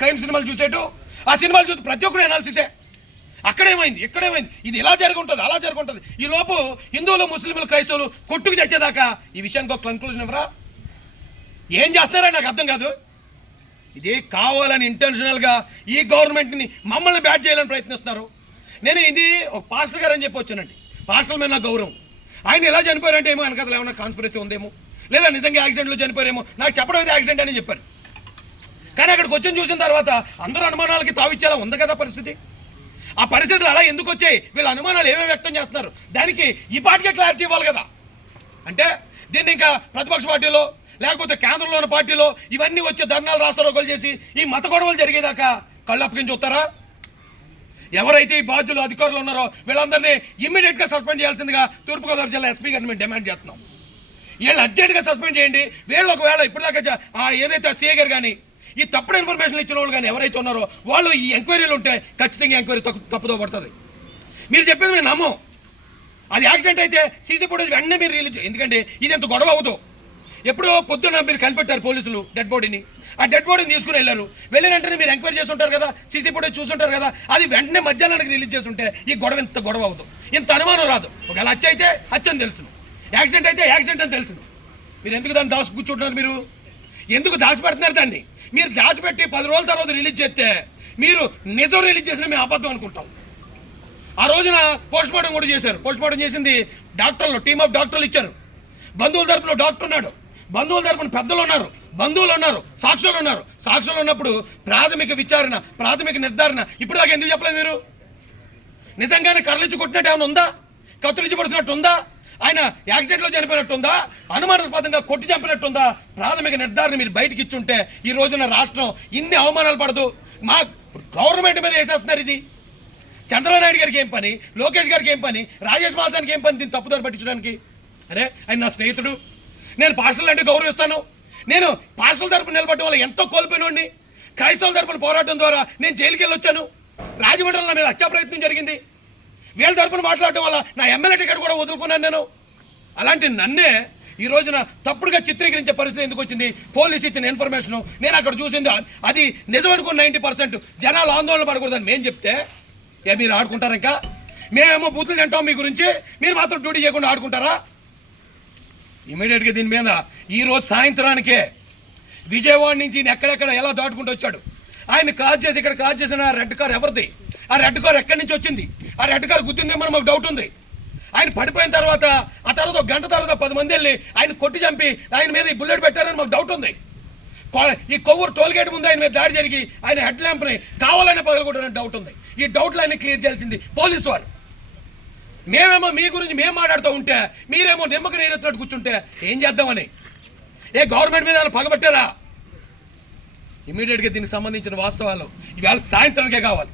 Crime సినిమాలు చూసేటు, ఆ సినిమాలు చూసి ప్రతి ఒక్కరు అనాలిసిసే. అక్కడేమైంది, ఇక్కడేమైంది, ఇది ఇలా జరుగుంటుంది, అలా జరుగుంటుంది. ఈ లోపు హిందువులు, ముస్లింలు, క్రైస్తవులు కొట్టుకు చచ్చేదాకా ఈ విషయానికి ఒక కంక్లూజన్ ఇవ్వరా? ఏం చేస్తున్నారని నాకు అర్థం కాదు. ఇది కావాలని ఇంటెన్షనల్గా ఈ గవర్నమెంట్ని మమ్మల్ని బ్యాట్ చేయాలని ప్రయత్నిస్తున్నారు. నేను ఇది ఒక పాస్టర్ గారు అని చెప్పి వచ్చానండి. పాస్టర్ మీద నాకు గౌరవం. ఆయన ఎలా చనిపోయారంటే ఏమో వెనకాల ఏమన్నా కాన్స్పిరసీ ఉందేమో, లేదా నిజంగా యాక్సిడెంట్లో చనిపోయారేమో. నాకు చెప్పడం అయితే యాక్సిడెంట్ అని చెప్పారు. కానీ అక్కడికి వచ్చి చూసిన తర్వాత అందరూ అనుమానాలకి తావిచ్చేలా ఉంది కదా పరిస్థితి. ఆ పరిస్థితులు అలా ఎందుకు వచ్చాయి, వీళ్ళ అనుమానాలు ఏమేమి వ్యక్తం చేస్తున్నారు, దానికి ఈ పార్టీకే క్లారిటీ ఇవ్వాలి కదా. అంటే దీన్ని ఇంకా ప్రతిపక్ష పార్టీలో లేకపోతే కేంద్రంలో ఉన్న పార్టీలో ఇవన్నీ వచ్చే ధర్నాలు, రాస్తారోకలు చేసి ఈ మత గొడవలు జరిగేదాకా కళ్ళు అప్పగించి చూస్తారా? ఎవరైతే ఈ బాధ్యులు అధికారులు ఉన్నారో వీళ్ళందరినీ ఇమ్మీడియట్గా సస్పెండ్ చేయాల్సిందిగా తూర్పుగోదావరి జిల్లా ఎస్పీ గారిని మేము డిమాండ్ చేస్తున్నాం. వీళ్ళు అర్జెంట్గా సస్పెండ్ చేయండి. వీళ్ళు ఒకవేళ ఇప్పటిదాకా ఏదైతే సీఏ గారు కానీ ఈ తప్పుడు ఇన్ఫర్మేషన్ ఇచ్చిన వాళ్ళు కానీ ఎవరైతే ఉన్నారో వాళ్ళు ఈ ఎంక్వైరీలు ఉంటే ఖచ్చితంగా ఎంక్వైరీ తప్పుదో పడుతుంది. మీరు చెప్పేది మేము నమ్మం. అది యాక్సిడెంట్ అయితే సీసీ ఫుటేజ్ వెంటనే మీరు రిలీజ్, ఎందుకంటే ఇది ఎంత గొడవ అవుతుందో. ఎప్పుడో పొద్దున్న మీరు కనిపెట్టారు పోలీసులు డెడ్ బాడీని, ఆ డెడ్ బాడీని తీసుకుని వెళ్ళారు. వెళ్ళిన వెంటనే మీరు ఎంక్వైరీ చేసి ఉంటారు కదా, సీసీ ఫుటేజ్ చూసుంటారు కదా, అది వెంటనే మధ్యాహ్నానికి రిలీజ్ చేసి ఉంటే ఈ గొడవ ఇంత గొడవ అవుతుంది, ఇంత అనుమానం రాదు. ఒకవేళ హత్య అయితే హత్య అని తెలుసును, యాక్సిడెంట్ అయితే యాక్సిడెంట్ అని తెలుసును. మీరు ఎందుకు దాన్ని దాచి కూర్చుంటున్నారు? మీరు ఎందుకు దాచిపెడుతున్నారు దాన్ని? మీరు దాచిపెట్టి 10 రోజుల తర్వాత రిలీజ్ చేస్తే మీరు నిజం రిలీజ్ చేసిన మేము అబద్ధం అనుకుంటాం. ఆ రోజున పోస్ట్ మార్టం కూడా చేశారు. పోస్ట్ మార్టం చేసింది డాక్టర్లు, టీమ్ ఆఫ్ డాక్టర్లు ఇచ్చారు. బంధువుల తరపున డాక్టర్ ఉన్నాడు, బంధువుల తరపున పెద్దలు ఉన్నారు, బంధువులు ఉన్నారు, సాక్షులు ఉన్నారు. సాక్షులు ఉన్నప్పుడు ప్రాథమిక విచారణ, ప్రాథమిక నిర్ధారణ ఇప్పుడు దాకా ఎందుకు చెప్పలేదు మీరు? నిజంగానే కర్రలించి కొట్టినట్టు ఏమైనా ఉందా? కత్తులించి పడుతున్నట్టు ఉందా? ఆయన యాక్సిడెంట్లో చనిపోయినట్టుందా? అనుమానాస్పదంగా కొట్టి చంపినట్టుందా? ప్రాథమిక నిర్ధారణ మీరు బయటకి ఇచ్చుంటే ఈ రోజున రాష్ట్రం ఇన్ని అవమానాలు పడదు. మా గవర్నమెంట్ మీద వేసేస్తున్నారు. ఇది చంద్రబాబు నాయుడు గారికి ఏం పని, లోకేష్ గారికి ఏం పని, రాజేష్ మాసానికి ఏం పని దీన్ని తప్పుదారి పట్టించడానికి? అరే ఆయన నా స్నేహితుడు, నేను పాస్టర్లు అంటే గౌరవిస్తాను. నేను పాస్టర్ల తరపున నిలబడడం వల్ల ఎంతో కోల్పోయినోడిని. క్రైస్తవుల తరపున పోరాటం ద్వారా నేను జైలుకి వెళ్ళి వచ్చాను. రాజమండ్రిలో నా మీద హత్యా ప్రయత్నం జరిగింది. వీళ్ళ తరపున మాట్లాడటం వల్ల నా ఎమ్మెల్యే టికెట్ కూడా వదులుకున్నాను నేను. అలాంటి నన్నే ఈ రోజున తప్పుడుగా చిత్రీకరించే పరిస్థితి ఎందుకు వచ్చింది? పోలీసు ఇచ్చిన ఇన్ఫర్మేషన్ నేను అక్కడ చూసింది అది నిజం అనుకున్న 90% జనాలు ఆందోళన పడకూడదని మేము చెప్తే మీరు ఆడుకుంటారా? ఇంకా మేమేమో బూతులు తింటాం మీ గురించి, మీరు మాత్రం డ్యూటీ చేయకుండా ఆడుకుంటారా? ఇమీడియట్గా దీని మీద ఈరోజు సాయంత్రానికే విజయవాడ నుంచి ఎక్కడెక్కడ ఎలా దాటుకుంటూ వచ్చాడు. ఆయన క్రాస్ చేసి ఇక్కడ క్రాస్ చేసిన రెడ్ కార్ ఎవరిది? ఆ రెడ్ కార్ ఎక్కడి నుంచి వచ్చింది? ఆ రెడ్ కార్ గుర్తుందేమో మాకు డౌట్ ఉంది. ఆయన పడిపోయిన తర్వాత ఆ తర్వాత ఒక గంట తర్వాత 10 మంది వెళ్ళి ఆయన కొట్టి చంపి ఆయన మీద ఈ బుల్లెట్ పెట్టారని మాకు డౌట్ ఉంది. ఈ కొవ్వూరు టోల్గేట్ ముందు ఆయన మీద దాడి జరిగి ఆయన హెడ్ ల్యాంప్ని కావాలని పగలగొట్టారని డౌట్ ఉంది. ఈ డౌట్లు ఆయన క్లియర్ చేయాల్సింది పోలీసు వారు. మేమేమో మీ గురించి మేము మాట్లాడుతూ ఉంటే మీరేమో నిమ్మక నీరెత్తినట్టు కూర్చుంటే ఏం చేద్దామని? ఏ గవర్నమెంట్ మీద పగబట్టారా? ఇమీడియట్గా దీనికి సంబంధించిన వాస్తవాలు ఇవాళ సాయంత్రానికే కావాలి.